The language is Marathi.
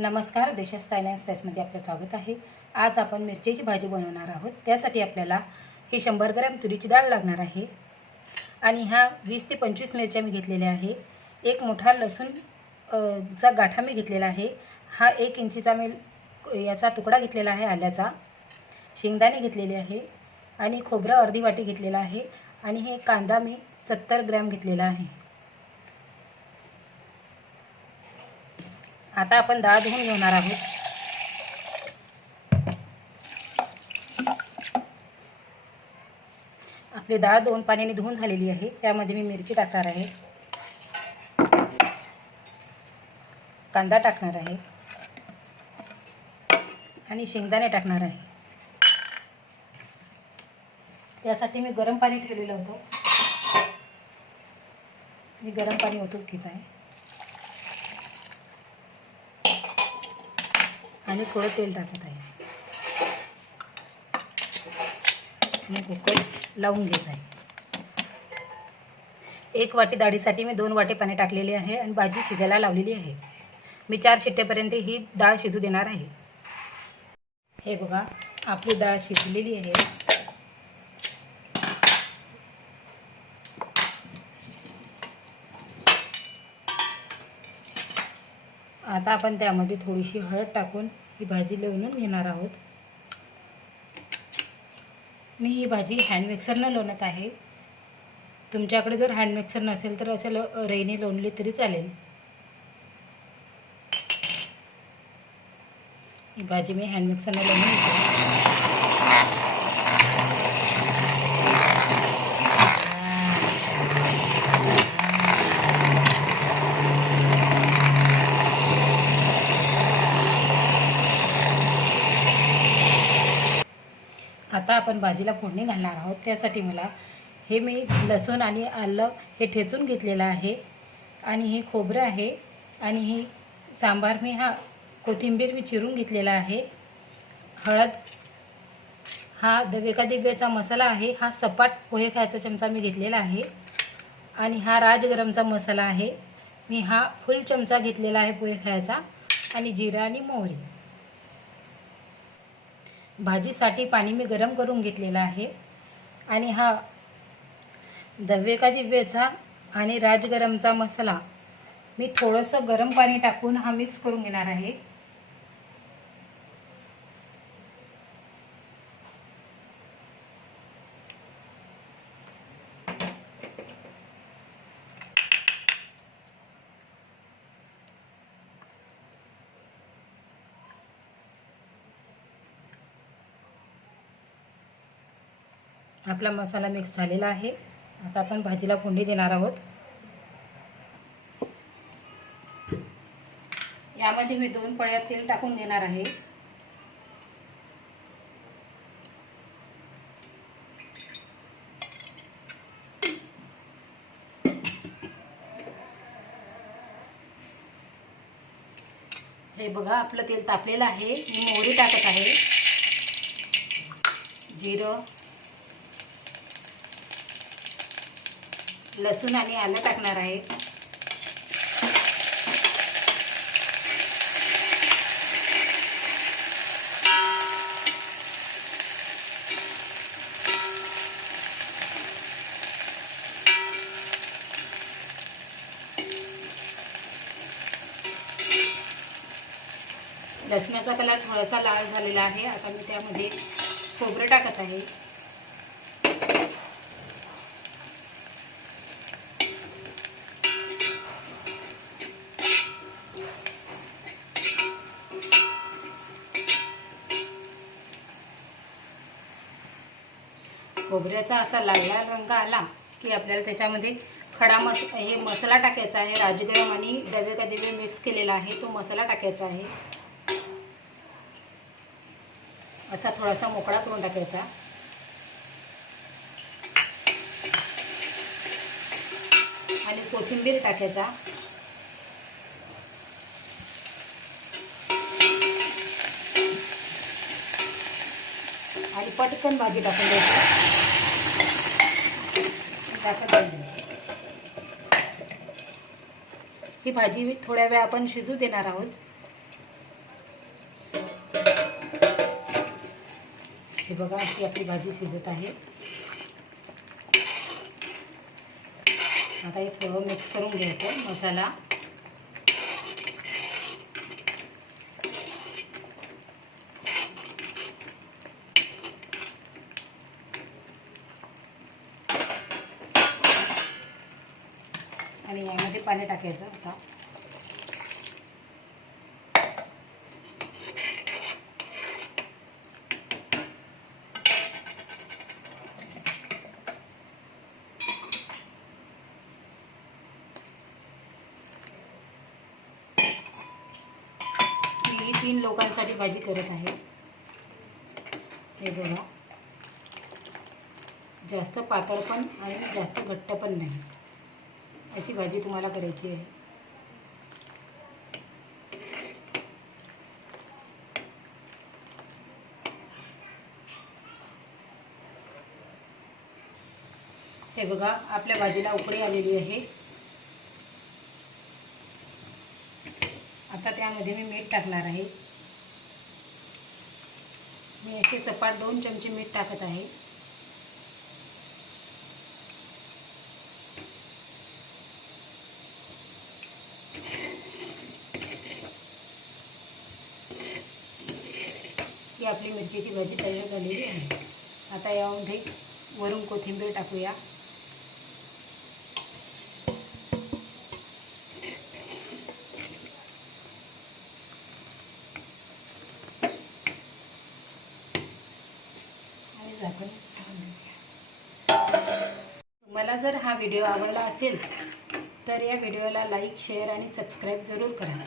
नमस्कार देशा स्टाईल अँड स्पेसमध्ये आपलं स्वागत आहे. आज आपण मिरचीची भाजी बनवणार आहोत. त्यासाठी आपल्याला ही शंभर ग्रॅम तुरीची डाळ लागणार आहे. आणि ह्या वीस ते पंचवीस मिरच्या मी घेतलेल्या आहे. एक मोठा लसूण चा गाठा मी घेतलेला आहे. हा एक इंचीचा मी याचा तुकडा घेतलेला आहे आल्याचा. शेंगदाणे घेतलेले आहे. आणि खोबरं अर्धी वाटी घेतलेला आहे. आणि हे कांदा मी सत्तर ग्रॅम घेतलेला आहे. आता आपण डाळ धुवून घेणार आहोत. आपली डाळ दोन पाण्याने धुवून झालेली आहे. त्यामध्ये मी मिरची टाकणार आहे. कांदा टाकणार आहे. आणि शेंगदाणे टाकणार आहे. त्यासाठी मी गरम पाणी ठेवलेलं होतं. मी गरम पाणी ओतून घेत आहे. आणि थोडं तेल टाकत आहे. आणि कुकर लावून घेत आहे. एक वाटी डाळीसाठी मी दोन वाटी पाणी टाकलेले आहे आणि भाजी शिजायला लावलेली आहे. मी चार शिट्टेपर्यंत ही डाळ शिजू देणार आहे. हे बघा आपली डाळ शिजलेली आहे. आता आपण त्यामध्ये थोडीशी हळद टाकून ही भाजी लवणून घेणार आहोत. मी ही भाजी हँड मिक्सरनं लोणत आहे. तुमच्याकडे जर हँड मिक्सर नसेल तर असं ल रईने लोणली तरी चालेल. ही भाजी मी हँड मिक्सरनं लोणून घेते. आपण भाजीला फोडणी घालणार आहोत. त्यासाठी मला हे मी लसूण आणि आलं हे ठेचून घेतलेलं आहे. आणि हे खोबरं आहे. आणि ही सांबार मी हा कोथिंबीर मी चिरून घेतलेला आहे. हळद हा दवेका दिव्याचा मसाला आहे. हा सपाट पोहे खायचा चमचा मी घेतलेला आहे. आणि हा राजगरमचा मसाला आहे. मी हा फुल चमचा घेतलेला आहे पोहे खायचा. आणि जिरा आणि मोहरी. भाजीसाठी पाणी मी गरम करून घेतलेलं आहे. आणि हा दव्यका दिव्याचा आणि राजगरमचा मसाला मी थोडंसं गरम पाणी टाकून हा मिक्स करून घेणार आहे. आपला मसाला मिक्स झालेला आहे. आता आपण भाजीला कुंडी देणार आहोत. यामध्ये मी दोन पळ्या तेल टाकून देणार आहे. हे बघा आपलं तेल तापलेलं आहे. मी मोहरी टाकत आहे. जिरं. लसूण आणि आलं टाकणार आहे. लसणाचा कलर थोडासा लाल झालेला आहे. आता मी त्यामध्ये खोबरं टाकत आहे. खोबऱ्याचा असा लाल लाल रंग आला की आपल्याला त्याच्यामध्ये खडा मस हे मसाला टाकायचा आहे. राजगरम आणि दवे का दिवे मिक्स केलेला आहे. तो मसाला टाकायचा आहे. असा थोडासा मोकळा करून टाकायचा. आणि कोथिंबीर टाकायचा. आणि पटकन भाजी टाकून द्यायची. ही भाजी थोड्या वेळ आपण शिजू देणार आहोत. हे बघा अशी आपली भाजी शिजत आहे. आता हे थोडं मिक्स करून घ्यायचं मसाला. यामध्ये पाणी टाकायचं आता. मी तीन लोकांसाठी भाजी करत आहे. हे बघा. जास्त पातळ पण आणि जास्त घट्ट पण नाही. अशी भाजी तुम्हाला करायची आहे. हे बघा आपल्या भाजीला उकळी आलेली आहे. आता त्यामध्ये मी मीठ टाकणार आहे. मी असे सपाट दोन चमचे मीठ टाकत आहे. आपली मिरचीची भाजी तयार झालेली आहे. आता यामध्ये वरून कोथिंबीर टाकूया. तुम्हाला जर हा व्हिडिओ आवडला असेल तर या व्हिडिओला लाईक शेअर आणि सबस्क्राईब जरूर करा.